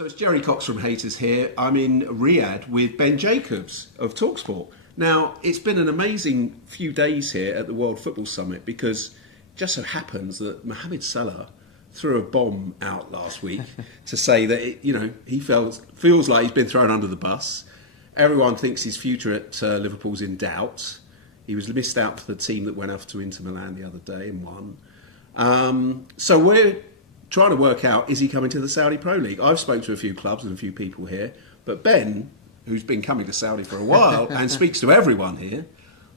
So it's Jerry Cox from Haters here. I'm in Riyadh with Ben Jacobs of Talksport. Now, it's been an amazing few days here at the World Football Summit because it just so happens that Mohamed Salah threw a bomb out last week to say that, he feels like he's been thrown under the bus. Everyone thinks his future at Liverpool's in doubt. He was missed out for the team that went off to Inter Milan the other day and won. So we're trying to work out, is he coming to the Saudi Pro League? I've spoken to a few clubs and a few people here, but Ben, who's been coming to Saudi for a while and speaks to everyone here,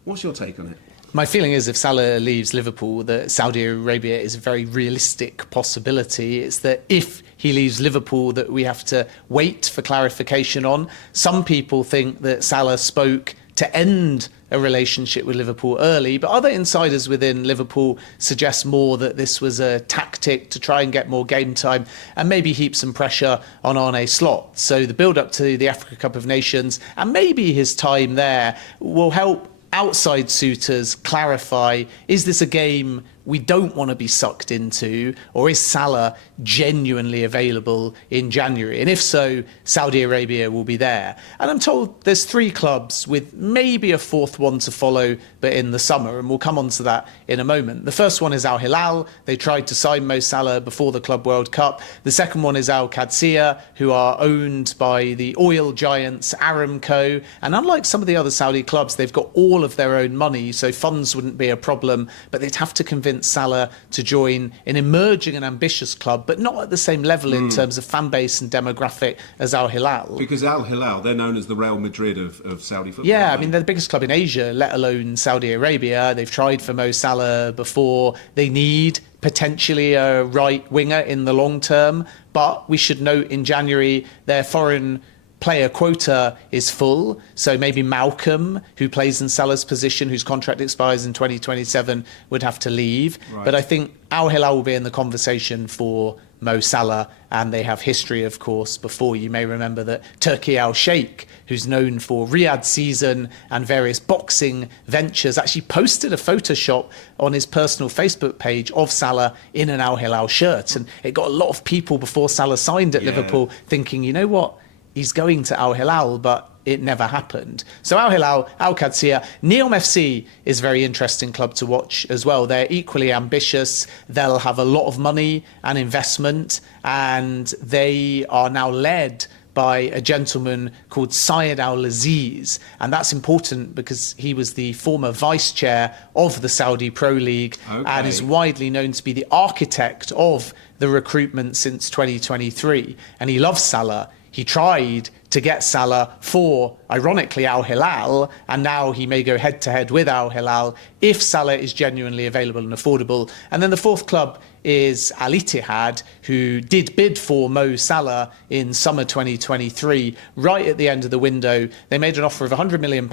what's your take on it? My feeling is if Salah leaves Liverpool, that Saudi Arabia is a very realistic possibility. It's that if he leaves Liverpool that we have to wait for clarification on. Some people think that Salah spoke to end a relationship with Liverpool early, but other insiders within Liverpool suggest more that this was a tactic to try and get more game time and maybe heap some pressure on Arne Slot. So the build-up to the Africa Cup of Nations and maybe his time there will help outside suitors clarify, is this a game we don't want to be sucked into, or is Salah genuinely available in January? And if so, Saudi Arabia will be there. And I'm told there's 3 clubs with maybe a 4th one to follow, but in the summer, and we'll come on to that in a moment. The first one is Al Hilal. They tried to sign Mo Salah before the Club World Cup. The second one is Al Qadsiya, who are owned by the oil giants Aramco. And unlike some of the other Saudi clubs, they've got all of their own money, so funds wouldn't be a problem, but they'd have to convince Salah to join an emerging and ambitious club, but not at the same level in terms of fan base and demographic as Al Hilal. Because Al Hilal, they're known as the Real Madrid of Saudi football. Yeah, I mean, they're the biggest club in Asia, let alone Saudi Arabia. They've tried for Mo Salah before. They need potentially a right winger in the long term, but we should note in January their foreign player quota is full, so maybe Malcolm, who plays in Salah's position, whose contract expires in 2027, would have to leave. Right. But I think Al Hilal will be in the conversation for Mo Salah, and they have history, of course, before. You may remember that Turki Al Sheikh, who's known for Riyadh season and various boxing ventures, actually posted a Photoshop on his personal Facebook page of Salah in an Al Hilal shirt, and it got a lot of people before Salah signed at Liverpool thinking, you know what, he's going to Al Hilal, but it never happened. So Al Hilal, Al Qadsiya, Neom FC is a very interesting club to watch as well. They're equally ambitious. They'll have a lot of money and investment, and they are now led by a gentleman called Syed Al-Aziz. And that's important because he was the former vice chair of the Saudi Pro League and is widely known to be the architect of the recruitment since 2023. And he loves Salah. He tried to get Salah for, ironically, Al Hilal, and now he may go head-to-head with Al Hilal if Salah is genuinely available and affordable. And then the 4th club is Al Ittihad, who did bid for Mo Salah in summer 2023, right at the end of the window. They made an offer of £100 million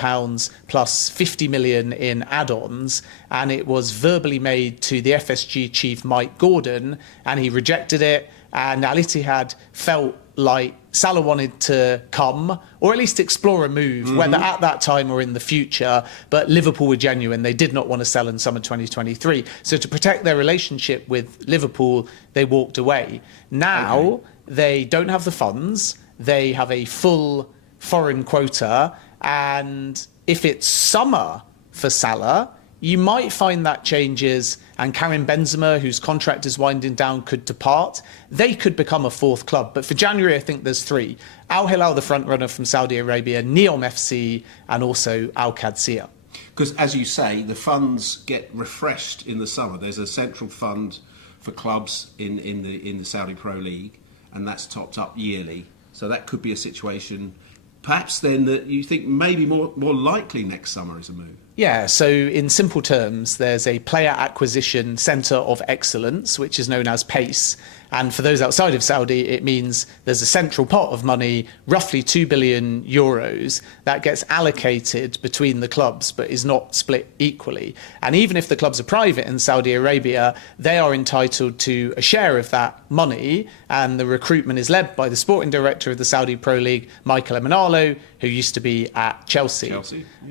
plus 50 million in add-ons, and it was verbally made to the FSG chief Mike Gordon, and he rejected it. And Al Ittihad felt like Salah wanted to come, or at least explore a move, whether at that time or in the future, but Liverpool were genuine. They did not want to sell in summer 2023. So to protect their relationship with Liverpool, they walked away. Now, they don't have the funds. They have a full foreign quota. And if it's summer for Salah, you might find that changes, and Karim Benzema, whose contract is winding down, could depart. They could become a 4th club. But for January, I think there's 3. Al Hilal, the front runner from Saudi Arabia, Neom FC, and also Al Qadsiya. Because, as you say, the funds get refreshed in the summer. There's a central fund for clubs in the Saudi Pro League, and that's topped up yearly. So that could be a situation, perhaps then, that you think maybe more likely next summer is a move. Yeah, so in simple terms, there's a player acquisition centre of excellence, which is known as PACE. And for those outside of Saudi, it means there's a central pot of money, roughly 2 billion euros, that gets allocated between the clubs, but is not split equally. And even if the clubs are private in Saudi Arabia, they are entitled to a share of that money. And the recruitment is led by the sporting director of the Saudi Pro League, Michael Emenalo, who used to be at Chelsea.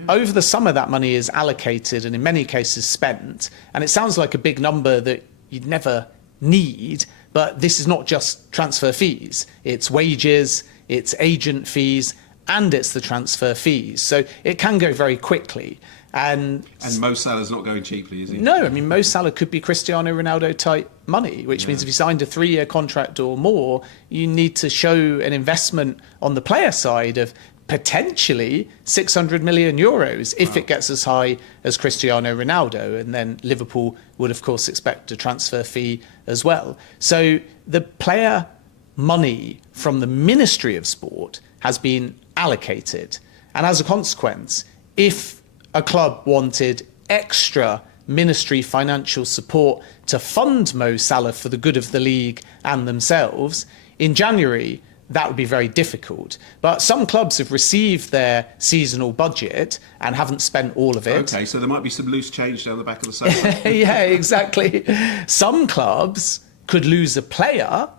Over the summer, that money is allocated and in many cases spent. And it sounds like a big number that you'd never need, But this is not just transfer fees. It's wages, it's agent fees, and it's the transfer fees. So it can go very quickly. And Mo Salah's not going cheaply, is he? No, I mean, Mo Salah could be Cristiano Ronaldo type money, which means if you signed a 3-year contract or more, you need to show an investment on the player side of potentially 600 million euros if it gets as high as Cristiano Ronaldo. And then Liverpool would, of course, expect a transfer fee as well. So the player money from the Ministry of Sport has been allocated. And as a consequence, if a club wanted extra ministry financial support to fund Mo Salah for the good of the league and themselves, in January, that would be very difficult. But some clubs have received their seasonal budget and haven't spent all of it. Okay, so there might be some loose change down the back of the sofa. Yeah, exactly. Some clubs could lose a player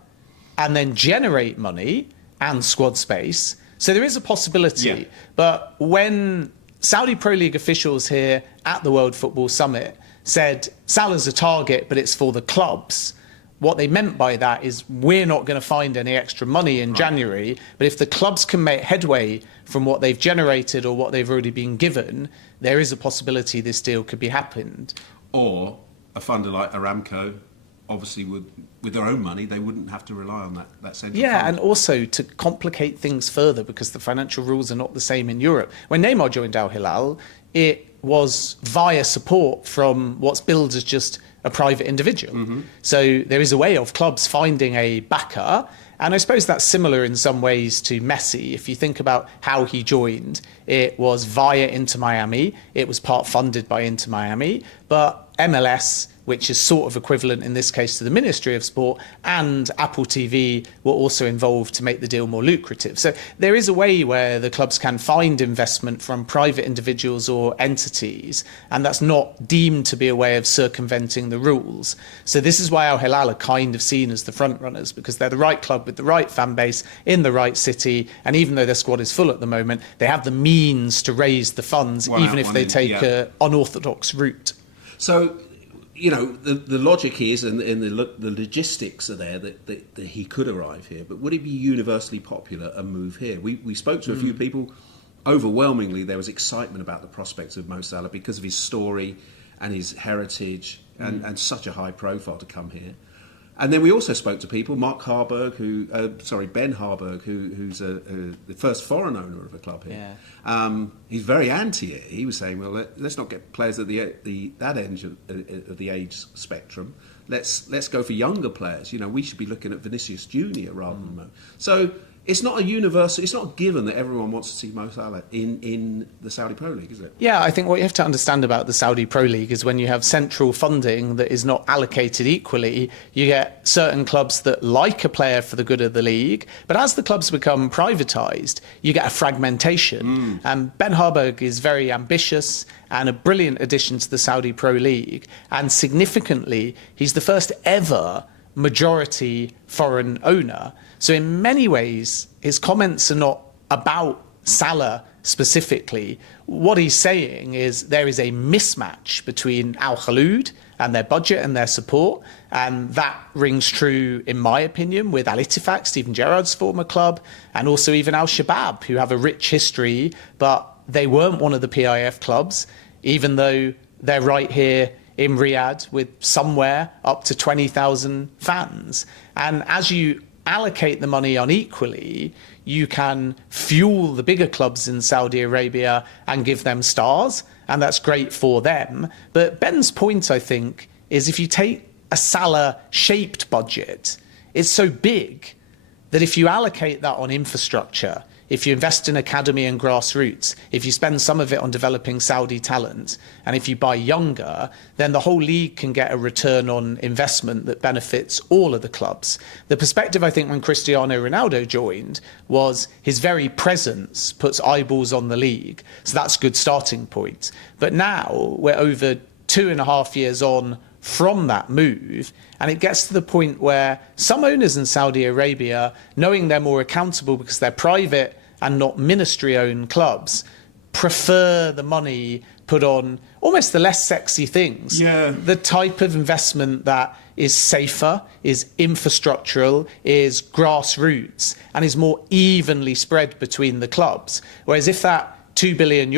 and then generate money and squad space. So there is a possibility. Yeah. But when Saudi Pro League officials here at the World Football Summit said Salah's a target, but it's for the clubs, what they meant by that is we're not going to find any extra money in January, but if the clubs can make headway from what they've generated or what they've already been given, there is a possibility this deal could be happened. Or a funder like Aramco, obviously with their own money, they wouldn't have to rely on that central fund. And also to complicate things further, because the financial rules are not the same in Europe. When Neymar joined Al Hilal, it was via support from what's billed as just a private individual. So there is a way of clubs finding a backer. And I suppose that's similar in some ways to Messi. If you think about how he joined, it was via Inter Miami. It was part funded by Inter Miami. But MLS, which is sort of equivalent in this case to the Ministry of Sport, and Apple TV were also involved to make the deal more lucrative. So there is a way where the clubs can find investment from private individuals or entities, and that's not deemed to be a way of circumventing the rules. So this is why Al Hilal are kind of seen as the front runners, because they're the right club with the right fan base in the right city, and even though their squad is full at the moment, they have the means to raise the funds, even if they take an unorthodox route. So, you know, the logic is, and the logistics are there that he could arrive here, but would it be universally popular and move here? We spoke to a few people. Overwhelmingly, there was excitement about the prospects of Mo Salah because of his story and his heritage and such a high profile to come here. And then we also spoke to people, Ben Harburg, who's the first foreign owner of a club here. Yeah. He's very anti it. He was saying, well, let's not get players at that end of the age spectrum. Let's go for younger players. You know, we should be looking at Vinicius Junior rather than Mo. So it's not a universal, it's not given that everyone wants to see Mo Salah in the Saudi Pro League, is it? Yeah, I think what you have to understand about the Saudi Pro League is when you have central funding that is not allocated equally, you get certain clubs that like a player for the good of the league, but as the clubs become privatised, you get a fragmentation. And Ben Harburg is very ambitious and a brilliant addition to the Saudi Pro League, and significantly, he's the first ever majority foreign owner. So in many ways, his comments are not about Salah specifically. What he's saying is there is a mismatch between Al Khaloud and their budget and their support, and that rings true, in my opinion, with Al Ittifaq, Steven Gerrard's former club, and also even Al Shabab, who have a rich history, but they weren't one of the PIF clubs, even though they're right here in Riyadh with somewhere up to 20,000 fans. And as you allocate the money unequally, you can fuel the bigger clubs in Saudi Arabia and give them stars, and that's great for them. But Ben's point, I think, is if you take a Salah-shaped budget, it's so big that if you allocate that on infrastructure, if you invest in academy and grassroots, if you spend some of it on developing Saudi talent, and if you buy younger, then the whole league can get a return on investment that benefits all of the clubs. The perspective, I think, when Cristiano Ronaldo joined was his very presence puts eyeballs on the league. So that's a good starting point. But now we're over 2.5 years on from that move, and it gets to the point where some owners in Saudi Arabia, knowing they're more accountable because they're private and not ministry-owned clubs, prefer the money put on almost the less sexy things. Yeah. The type of investment that is safer, is infrastructural, is grassroots, and is more evenly spread between the clubs. Whereas if that €2 billion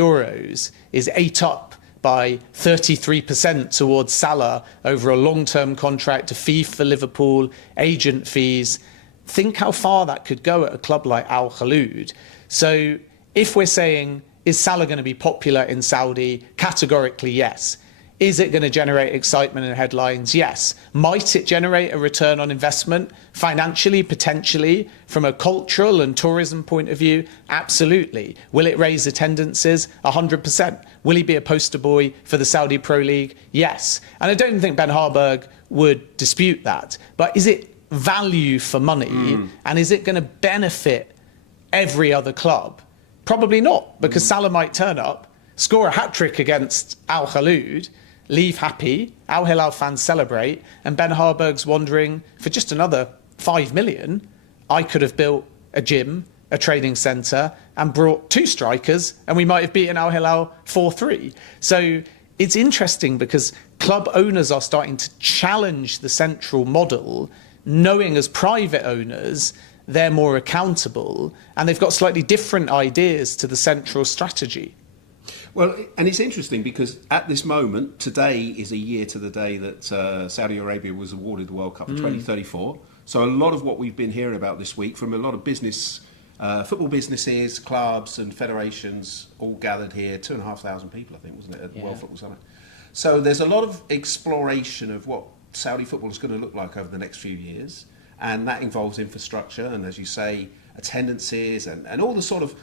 is ate up by 33% towards Salah over a long-term contract, a fee for Liverpool, agent fees, think how far that could go at a club like Al Khaloud. So if we're saying, is Salah going to be popular in Saudi? Categorically, yes. Is it going to generate excitement and headlines? Yes. Might it generate a return on investment financially, potentially, from a cultural and tourism point of view? Absolutely. Will it raise attendances? 100%. Will he be a poster boy for the Saudi Pro League? Yes. And I don't think Ben Harburg would dispute that. But is it value for money? And is it going to benefit every other club? Probably not, because Salah might turn up, score a hat-trick against Al Khaloud, leave happy, Al Hilal fans celebrate, and Ben Harburg's wondering, for just another 5 million, I could have built a gym, a training centre, and brought 2 strikers, and we might have beaten Al Hilal 4-3. So it's interesting because club owners are starting to challenge the central model, knowing as private owners they're more accountable, and they've got slightly different ideas to the central strategy. Well, and it's interesting because at this moment, today is a year to the day that Saudi Arabia was awarded the World Cup for 2034. So a lot of what we've been hearing about this week from a lot of business, football businesses, clubs and federations all gathered here, 2,500 people, I think, wasn't it, at the World Football Summit. So there's a lot of exploration of what Saudi football is going to look like over the next few years. And that involves infrastructure and, as you say, attendances and all the sort of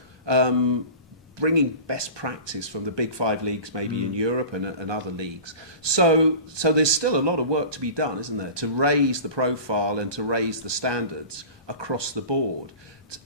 bringing best practice from the big 5 leagues maybe in Europe and other leagues. So there's still a lot of work to be done, isn't there, to raise the profile and to raise the standards across the board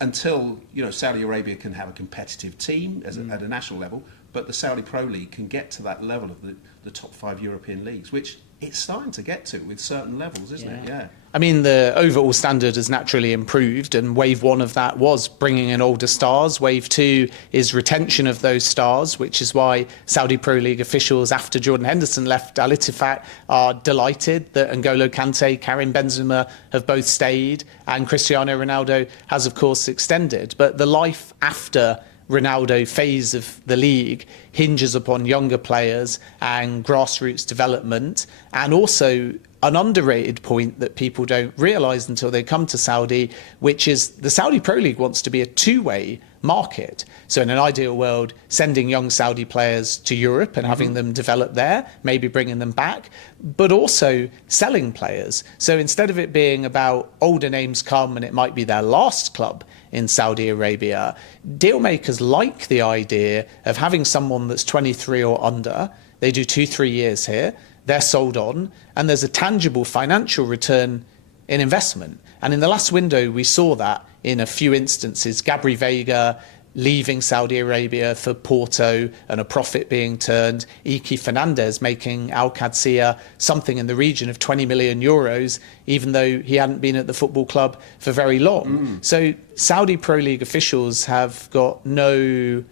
until, you know, Saudi Arabia can have a competitive team at a national level, but the Saudi Pro League can get to that level of the top 5 European leagues, which it's starting to get to with certain levels, isn't it? Yeah. I mean, the overall standard has naturally improved, and wave 1 of that was bringing in older stars. Wave 2 is retention of those stars, which is why Saudi Pro League officials, after Jordan Henderson left Al Ittifaq, are delighted that N'Golo Kante, Karim Benzema have both stayed, and Cristiano Ronaldo has, of course, extended. But the life after Ronaldo phase of the league hinges upon younger players and grassroots development, and also an underrated point that people don't realise until they come to Saudi, which is the Saudi Pro League wants to be a two-way market. So in an ideal world, sending young Saudi players to Europe and having them develop there, maybe bringing them back, but also selling players. So instead of it being about older names come and it might be their last club in Saudi Arabia, deal makers like the idea of having someone that's 23 or under. They do 2-3 years here, they're sold on, and there's a tangible financial return in investment. And in the last window, we saw that in a few instances. Gabri Veiga leaving Saudi Arabia for Porto and a profit being turned. Iki Fernandez making Al Qadsiya something in the region of 20 million euros, even though he hadn't been at the football club for very long. So Saudi Pro League officials have got no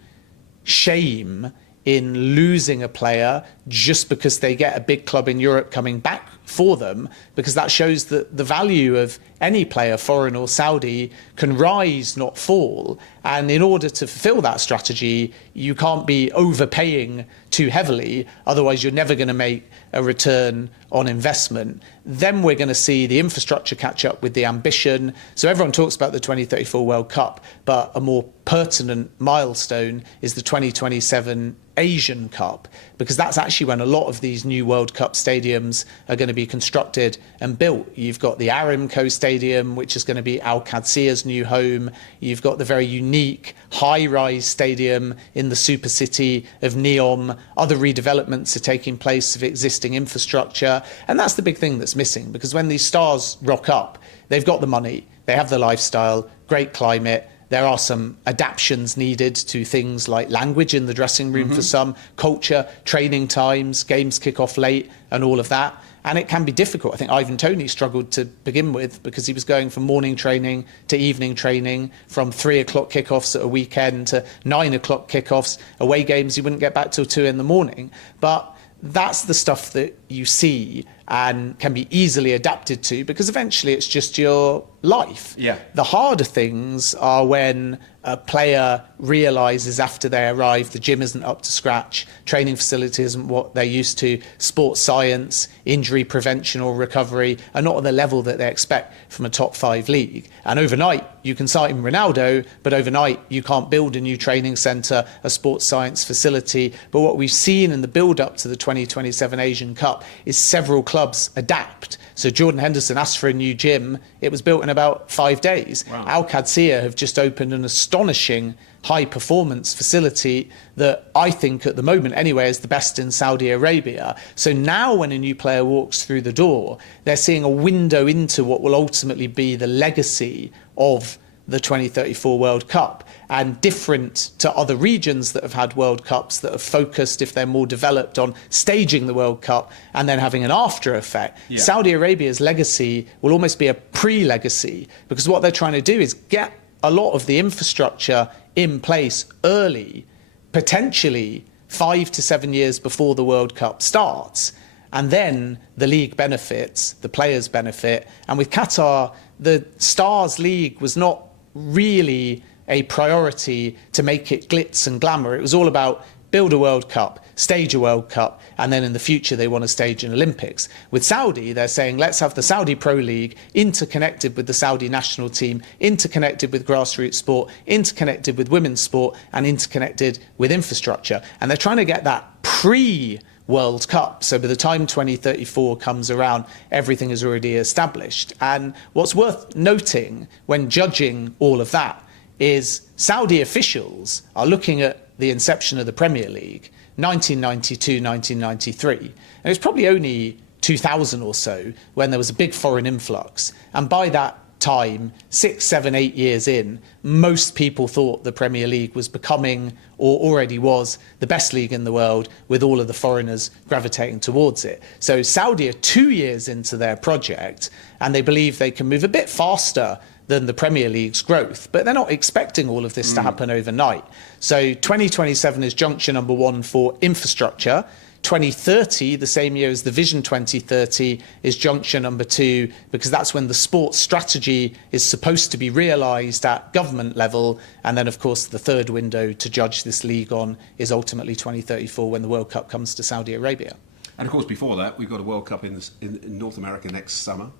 shame in losing a player just because they get a big club in Europe coming back for them, because that shows that the value of any player, foreign or Saudi, can rise, not fall. And in order to fulfill that strategy, you can't be overpaying too heavily, otherwise you're never going to make a return on investment. Then we're going to see the infrastructure catch up with the ambition. So everyone talks about the 2034 World Cup, but a more pertinent milestone is the 2027 Asian Cup, because that's actually when a lot of these new World Cup stadiums are going to be constructed and built. You've got the Aramco Stadium, which is going to be Al Qadsiya's new home. You've got the very unique high-rise stadium in the super city of Neom. Other redevelopments are taking place of existing infrastructure. And that's the big thing that's missing, because when these stars rock up, they've got the money, they have the lifestyle, great climate. There are some adaptations needed to things like language in the dressing room for some, culture, training times, games kick off late and all of that. And it can be difficult. I think Ivan Toney struggled to begin with because he was going from morning training to evening training, from 3 o'clock kickoffs at a weekend to 9 o'clock kickoffs, away games he wouldn't get back till 2 in the morning. But that's the stuff that you see. and can be easily adapted to, because eventually it's just your life. Yeah. The harder things are when a player realises after they arrive the gym isn't up to scratch, training facility isn't what they're used to, sports science, injury prevention or recovery are not at the level that they expect from a top 5 league. And overnight you can sign Ronaldo, but overnight you can't build a new training centre, a sports science facility. But what we've seen in the build-up to the 2027 Asian Cup is several clubs adapt. So Jordan Henderson asked for a new gym. It was built in about 5 days. Wow. Al Qadsiya have just opened an astonishing high-performance facility that I think at the moment anyway is the best in Saudi Arabia. So now when a new player walks through the door, they're seeing a window into what will ultimately be the legacy of the 2034 World Cup. And different to other regions that have had World Cups that have focused, if they're more developed, on staging the World Cup and then having an after effect, Saudi Arabia's legacy will almost be a pre-legacy, because what they're trying to do is get a lot of the infrastructure in place early, potentially 5 to 7 years before the World Cup starts. And then the league benefits, the players benefit. And with Qatar, the Stars League was not really a priority to make it glitz and glamour. It was all about build a World Cup, stage a World Cup, and then in the future they want to stage an Olympics. With Saudi, they're saying let's have the Saudi Pro League interconnected with the Saudi national team, interconnected with grassroots sport, interconnected with women's sport, and interconnected with infrastructure. And they're trying to get that pre-World Cup. So by the time 2034 comes around, everything is already established. And what's worth noting when judging all of that is Saudi officials are looking at the inception of the Premier League, 1992, 1993. And it was probably only 2000 or so when there was a big foreign influx. And by that time, 6, 7, 8 years in, most people thought the Premier League was becoming, or already was, the best league in the world, with all of the foreigners gravitating towards it. So Saudi are 2 years into their project, and they believe they can move a bit faster than the Premier League's growth, but they're not expecting all of this to happen overnight. So 2027 is juncture number 1 for infrastructure. 2030, the same year as the Vision 2030, is juncture number 2, because that's when the sports strategy is supposed to be realised at government level. And then, of course, the third window to judge this league on is ultimately 2034, when the World Cup comes to Saudi Arabia. And, of course, before that, we've got a World Cup in North America next summer.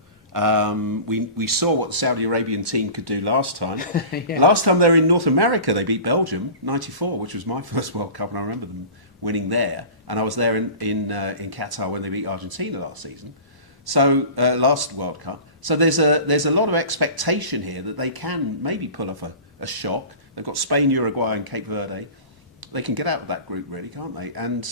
We saw what the Saudi Arabian team could do last time. Yeah. Last time they were in North America, they beat Belgium, 94, which was my first World Cup, and I remember them winning there. And I was there in Qatar when they beat Argentina last season. So last World Cup. So there's a lot of expectation here that they can maybe pull off a shock. They've got Spain, Uruguay, and Cape Verde. They can get out of that group, really, can't they? And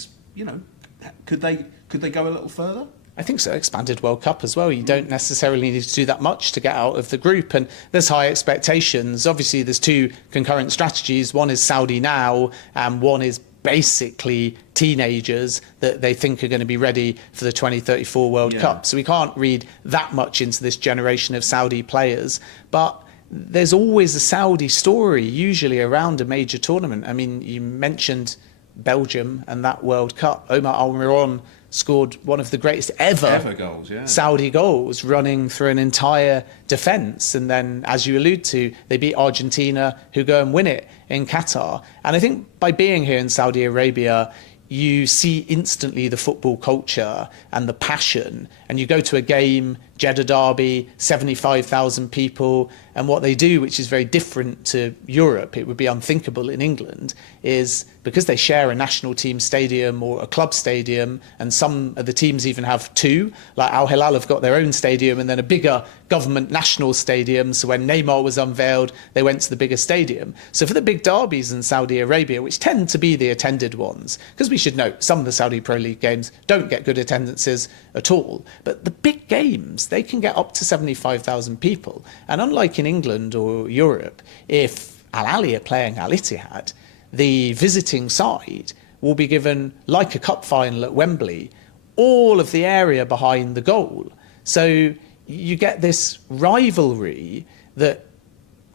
could they go a little further? I think so. Expanded World Cup as well. You don't necessarily need to do that much to get out of the group, and there's high expectations. Obviously, there's 2 concurrent strategies. One is Saudi now, and one is basically teenagers that they think are going to be ready for the 2034 World Cup. So we can't read that much into this generation of Saudi players, but there's always a Saudi story, usually around a major tournament. I mean, you mentioned Belgium and that World Cup. Omar Almiron scored one of the greatest ever goals, Saudi goals, running through an entire defence. And then, as you allude to, they beat Argentina, who go and win it in Qatar. And I think by being here in Saudi Arabia, you see instantly the football culture and the passion. And you go to a game, Jeddah Derby, 75,000 people. And what they do, which is very different to Europe, it would be unthinkable in England, is because they share a national team stadium or a club stadium, and some of the teams even have 2, like Al Hilal have got their own stadium and then a bigger government national stadium. So when Neymar was unveiled, they went to the bigger stadium. So for the big derbies in Saudi Arabia, which tend to be the attended ones, because we should note some of the Saudi Pro League games don't get good attendances at all, but the big games, they can get up to 75,000 people. And unlike in England or Europe, if Al Ahly are playing Al Ittihad, the visiting side will be given, like a cup final at Wembley, all of the area behind the goal. So you get this rivalry that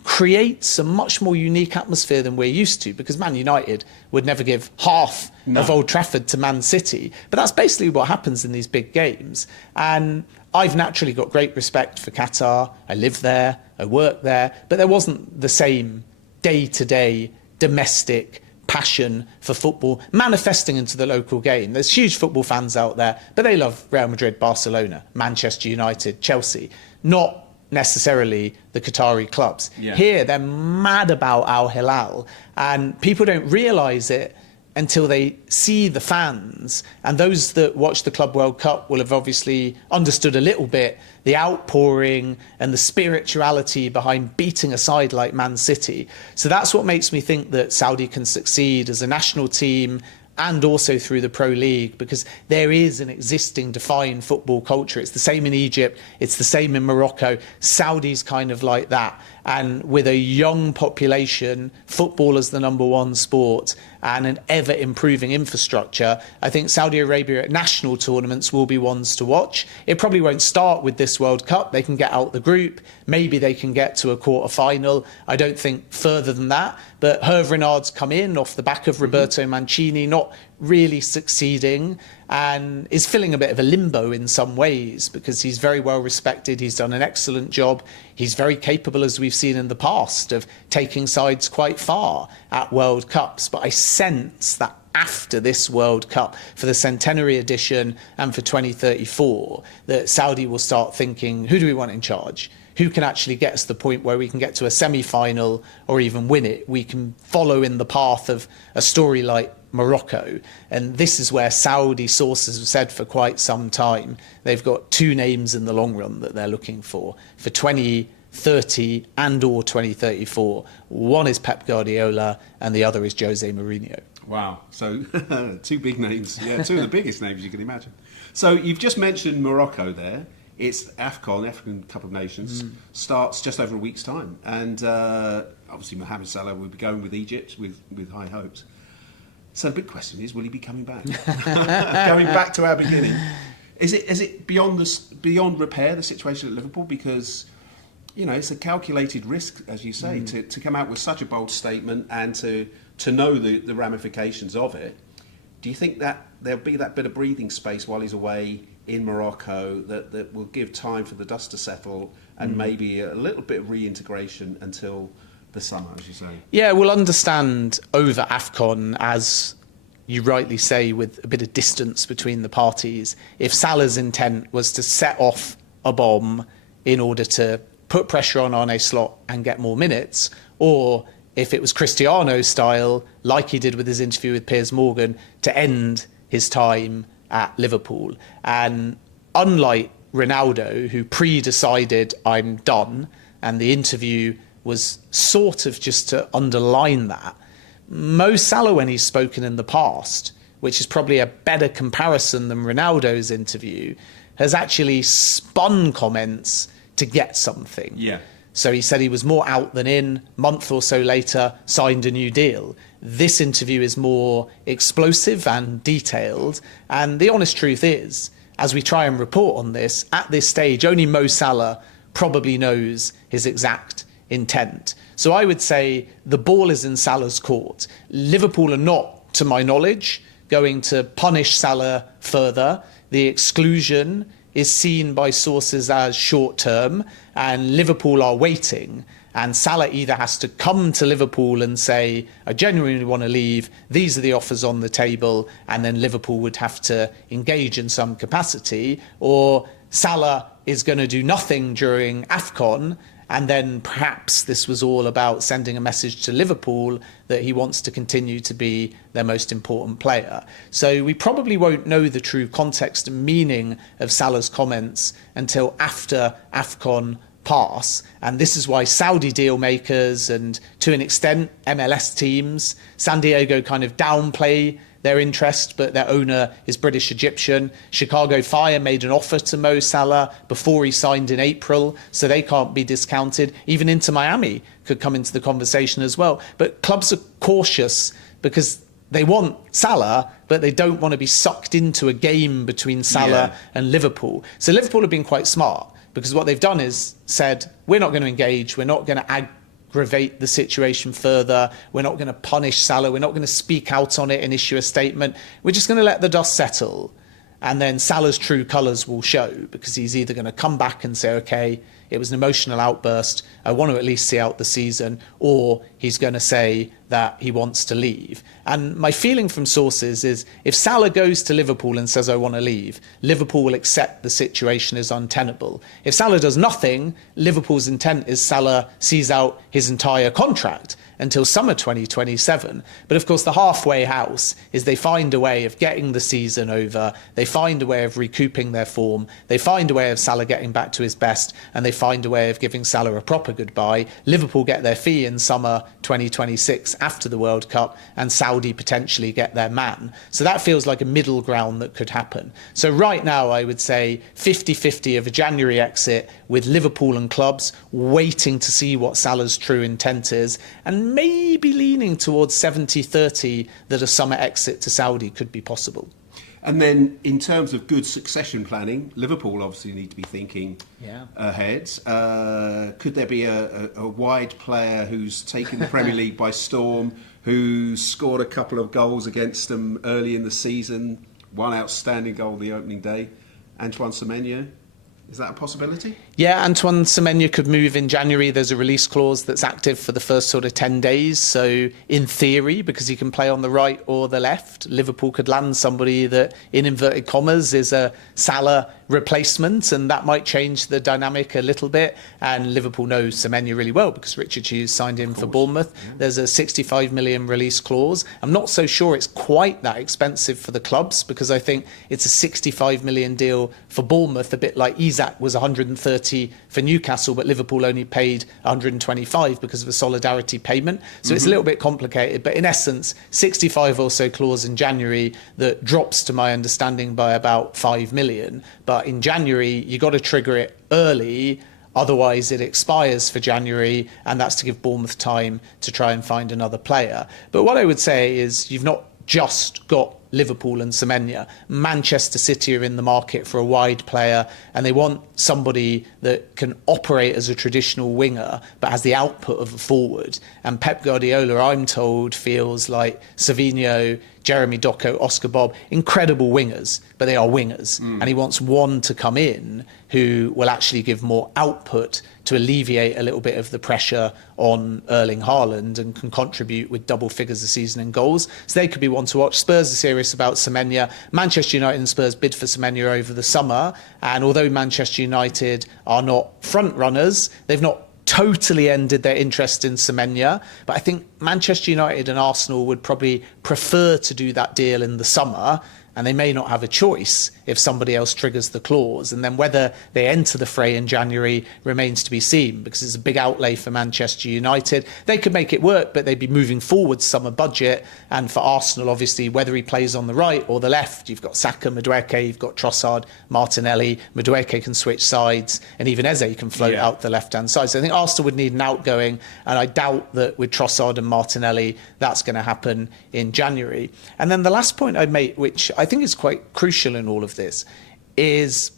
creates a much more unique atmosphere than we're used to, because Man United would never give half of Old Trafford to Man City. But that's basically what happens in these big games. And I've naturally got great respect for Qatar. I live there, I work there, but there wasn't the same day-to-day domestic passion for football manifesting into the local game. There's huge football fans out there, but they love Real Madrid, Barcelona, Manchester United, Chelsea, not necessarily the Qatari clubs. Yeah. Here, they're mad about Al Hilal, and people don't realise it until they see the fans. And those that watch the Club World Cup will have obviously understood a little bit the outpouring and the spirituality behind beating a side like Man City. So that's what makes me think that Saudi can succeed as a national team and also through the Pro League, because there is an existing defined football culture. It's the same in Egypt, it's the same in Morocco. Saudi's kind of like that. And with a young population, football is the #1 sport, and an ever-improving infrastructure, I think Saudi Arabia at national tournaments will be ones to watch. It probably won't start with this World Cup. They can get out the group. Maybe they can get to a quarter-final. I don't think further than that. But Hervé Renard's come in off the back of Roberto Mancini, not really succeeding, and is filling a bit of a limbo in some ways, because he's very well respected. He's done an excellent job. He's very capable, as we've seen in the past, of taking sides quite far at World Cups. But I sense that after this World Cup, for the centenary edition and for 2034, that Saudi will start thinking, who do we want in charge? Who can actually get us to the point where we can get to a semi-final or even win it? We can follow in the path of a story like Morocco. And this is where Saudi sources have said for quite some time they've got two names in the long run that they're looking for 2030 and or 2034. One is Pep Guardiola and the other is Jose Mourinho. Wow. So two big names. Yeah, two of the biggest names you can imagine. So you've just mentioned Morocco there. It's AFCON, African Cup of Nations, starts just over a week's time. And obviously Mohamed Salah will be going with Egypt with high hopes. So the big question is, will he be coming back? Going back to our beginning. Is it beyond repair, the situation at Liverpool? Because, you know, it's a calculated risk, as you say, to come out with such a bold statement and to know the ramifications of it. Do you think that there'll be that bit of breathing space while he's away in Morocco that will give time for the dust to settle and maybe a little bit of reintegration until the summer, as you say? Yeah, we'll understand over AFCON, as you rightly say, with a bit of distance between the parties, if Salah's intent was to set off a bomb in order to put pressure on Arne Slot and get more minutes, or if it was Cristiano's style, like he did with his interview with Piers Morgan, to end his time at Liverpool. And unlike Ronaldo, who pre-decided I'm done, and the interview was sort of just to underline that, Mo Salah, when he's spoken in the past, which is probably a better comparison than Ronaldo's interview, has actually spun comments to get something. Yeah. So he said he was more out than in, month or so later, signed a new deal. This interview is more explosive and detailed. And the honest truth is, as we try and report on this, at this stage, only Mo Salah probably knows his exact intent. So I would say the ball is in Salah's court. Liverpool are not, to my knowledge, going to punish Salah further. The exclusion is seen by sources as short-term, and Liverpool are waiting. And Salah either has to come to Liverpool and say, I genuinely want to leave, these are the offers on the table, and then Liverpool would have to engage in some capacity, or Salah is going to do nothing during AFCON, and then perhaps this was all about sending a message to Liverpool that he wants to continue to be their most important player. So we probably won't know the true context and meaning of Salah's comments until after AFCON pass. And this is why Saudi deal makers and, to an extent, MLS teams, San Diego kind of downplay their interest, but their owner is British Egyptian. Chicago Fire made an offer to Mo Salah before he signed in April, so they can't be discounted. Even Inter Miami could come into the conversation as well. But clubs are cautious because they want Salah, but they don't want to be sucked into a game between Salah and Liverpool. So Liverpool have been quite smart, because what they've done is said, we're not going to engage, we're not going to aggravate the situation further. We're not going to punish Salah. We're not going to speak out on it and issue a statement. We're just going to let the dust settle. And then Salah's true colours will show, because he's either going to come back and say, OK, it was an emotional outburst, I want to at least see out the season, or he's going to say that he wants to leave. And my feeling from sources is if Salah goes to Liverpool and says, I want to leave, Liverpool will accept the situation is untenable. If Salah does nothing, Liverpool's intent is Salah sees out his entire contract until summer 2027. But of course, the halfway house is they find a way of getting the season over, they find a way of recouping their form, they find a way of Salah getting back to his best, and they find a way of giving Salah a proper goodbye. Liverpool get their fee in summer 2026 after the World Cup, and Saudi potentially get their man. So that feels like a middle ground that could happen. So right now, I would say 50-50 of a January exit, with Liverpool and clubs waiting to see what Salah's true intent is, and maybe leaning towards 70-30 that a summer exit to Saudi could be possible. And then in terms of good succession planning, Liverpool obviously need to be thinking ahead. Could there be a wide player who's taken the Premier League by storm, who scored a couple of goals against them early in the season, one outstanding goal the opening day, Antoine Semenyo? Is that a possibility? Yeah, Antoine Semenyo could move in January. There's a release clause that's active for the first sort of 10 days. So in theory, because he can play on the right or the left, Liverpool could land somebody that, in inverted commas, is a Salah replacement, and that might change the dynamic a little bit. And Liverpool know Semenyo really well because Richard Hughes signed him for Bournemouth. Yeah. There's a 65 million release clause. I'm not so sure it's quite that expensive for the clubs, because I think it's a 65 million deal for Bournemouth, a bit like Isak was 130 for Newcastle, but Liverpool only paid 125 because of a solidarity payment. So it's a little bit complicated, but in essence, 65 or so clause in January that drops, to my understanding, by about 5 million. But in January, you got to trigger it early, otherwise it expires for January, and that's to give Bournemouth time to try and find another player. But what I would say is you've not just got Liverpool and Semenyo. Manchester City are in the market for a wide player, and they want somebody that can operate as a traditional winger but has the output of a forward. And Pep Guardiola, I'm told, feels like Savinho, Jeremy Doku, Oscar Bob, incredible wingers, but they are wingers. And he wants one to come in who will actually give more output to alleviate a little bit of the pressure on Erling Haaland and can contribute with double figures a season in goals. So they could be one to watch. Spurs are serious about Semenyo. Manchester United and Spurs bid for Semenyo over the summer, and although Manchester United are not front runners, they've not totally ended their interest in Semenyo. But I think Manchester United and Arsenal would probably prefer to do that deal in the summer, and they may not have a choice if somebody else triggers the clause. And then whether they enter the fray in January remains to be seen, because it's a big outlay for Manchester United. They could make it work, but they'd be moving forward summer budget. And for Arsenal, obviously, whether he plays on the right or the left, you've got Saka, Madueke, you've got Trossard, Martinelli. Madueke can switch sides, and even Eze can float out the left-hand side. So I think Arsenal would need an outgoing, and I doubt that with Trossard and Martinelli, that's going to happen in January. And then the last point I'd make, which I think is quite crucial in all of this, is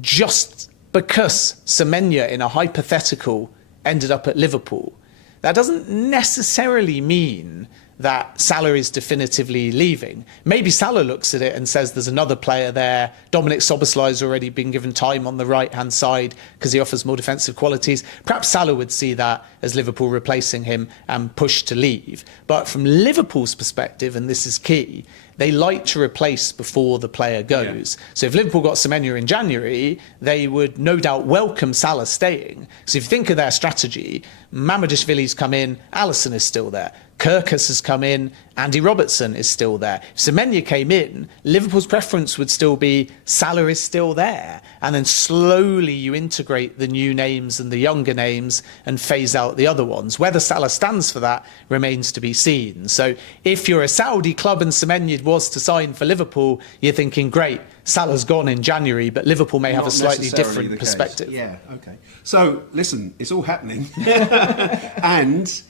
just because Semenyo in a hypothetical ended up at Liverpool, that doesn't necessarily mean that Salah is definitively leaving. Maybe Salah looks at it and says there's another player there. Dominic Szoboszlai's already been given time on the right-hand side because he offers more defensive qualities. Perhaps Salah would see that as Liverpool replacing him and push to leave. But from Liverpool's perspective, and this is key, they like to replace before the player goes. Yeah. So if Liverpool got Semenyo in January, they would no doubt welcome Salah staying. So if you think of their strategy, Mamadashvili's come in, Alisson is still there. Kirkus has come in, Andy Robertson is still there. If Semenyo came in, Liverpool's preference would still be Salah is still there. And then slowly you integrate the new names and the younger names and phase out the other ones. Whether Salah stands for that remains to be seen. So if you're a Saudi club and Semenyo was to sign for Liverpool, you're thinking, great, Salah's gone in January, but Liverpool may have a slightly different perspective. Yeah, okay. So, listen, it's all happening. And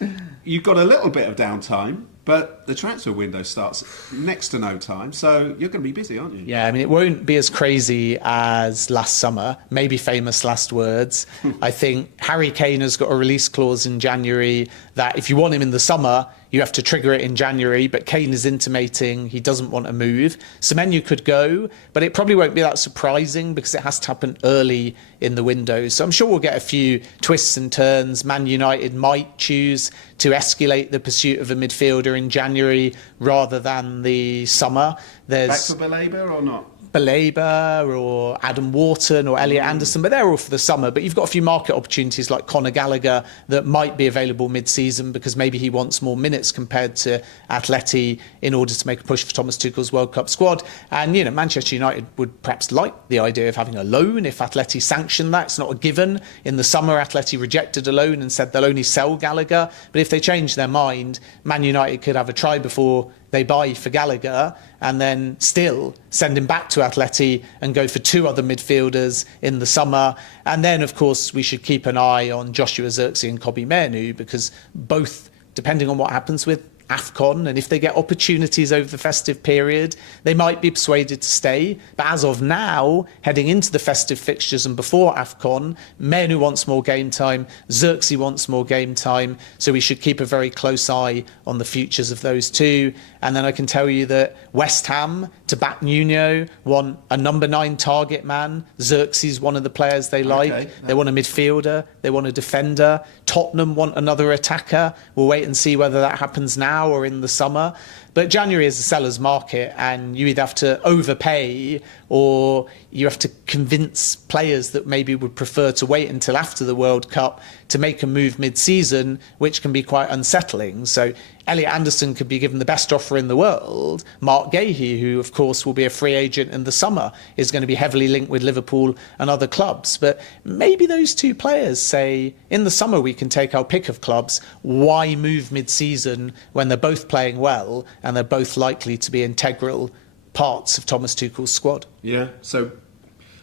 you've got a little bit of downtime, but the transfer window starts next to no time, so you're going to be busy, aren't you? Yeah, I mean, it won't be as crazy as last summer, maybe famous last words. I think Harry Kane has got a release clause in January that if you want him in the summer, you have to trigger it in January, but Kane is intimating he doesn't want to move. Semenyo could go, but it probably won't be that surprising because it has to happen early in the window. So I'm sure we'll get a few twists and turns. Man United might choose to escalate the pursuit of a midfielder in January rather than the summer. Back to Baleba or not? Baleba or Adam Wharton or Elliot Anderson, but they're all for the summer. But you've got a few market opportunities like Conor Gallagher that might be available mid-season because maybe he wants more minutes compared to Atleti in order to make a push for Thomas Tuchel's World Cup squad. And, you know, Manchester United would perhaps like the idea of having a loan if Atleti sanctioned that. It's not a given. In the summer, Atleti rejected a loan and said they'll only sell Gallagher. But if they change their mind, Man United could have a try before they buy for Gallagher and then still send him back to Atleti and go for two other midfielders in the summer. And then, of course, we should keep an eye on Joshua Zirkzee and Kobbie Mainoo because both, depending on what happens with AFCON and if they get opportunities over the festive period, they might be persuaded to stay. But as of now, heading into the festive fixtures and before AFCON, Mainoo wants more game time, Zirkzee wants more game time, so we should keep a very close eye on the futures of those two. And then I can tell you that West Ham, to back Nuno, want a number 9 target man. Zirkzee's one of the players they like. Okay. They want a midfielder. They want a defender. Tottenham want another attacker. We'll wait and see whether that happens now or in the summer. But January is a seller's market, and you either have to overpay or you have to convince players that maybe would prefer to wait until after the World Cup to make a move mid-season, which can be quite unsettling. So Elliot Anderson could be given the best offer in the world. Mark Gahey, who of course will be a free agent in the summer, is going to be heavily linked with Liverpool and other clubs. But maybe those two players say, in the summer we can take our pick of clubs. Why move mid-season when they're both playing well and they're both likely to be integral parts of Thomas Tuchel's squad? Yeah, so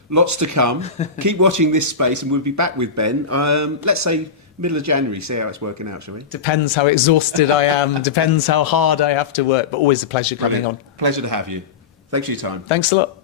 lots to come. Keep watching this space and we'll be back with Ben. Let's say middle of January, see how it's working out, shall we? Depends how exhausted I am, depends how hard I have to work, but always a pleasure coming on. Pleasure to have you. Thanks for your time. Thanks a lot.